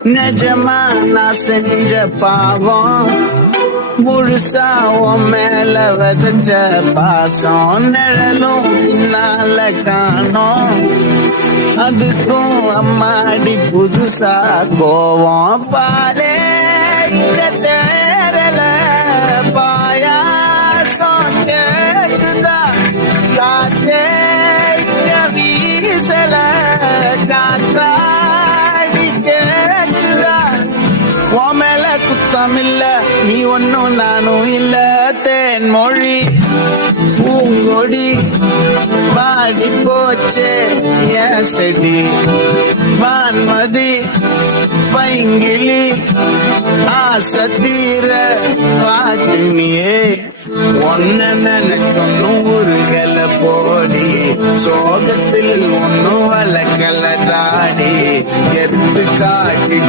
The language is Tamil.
நிஜமா நான் செஞ்ச பாவம் முழுசா உன் மேல விதைச்ச பாசம் நிழலும் பின்னால காணோம் அதுக்கும் அம்மாடி புதுசா கோவம் பாலே இங்க தேரல பாயாசம் கேக்குதா காத்தே இங்க வீசல காத்தாடி கேக்குதா உன் மேல குத்தம் இல்ல நீ ஒன்னும் நானும் இல்ல தேன் மொழி பூங்கொடி வாடி போச்சே என் செடி வான்மதி பைங்கிளி ஆசை தீர வாட்டினியே ஒன்ன நினைக்கும் நூறுகள போடி சோகத்தில் ஒன்னும் வளர்க்கல தாடி எத்து காட்டி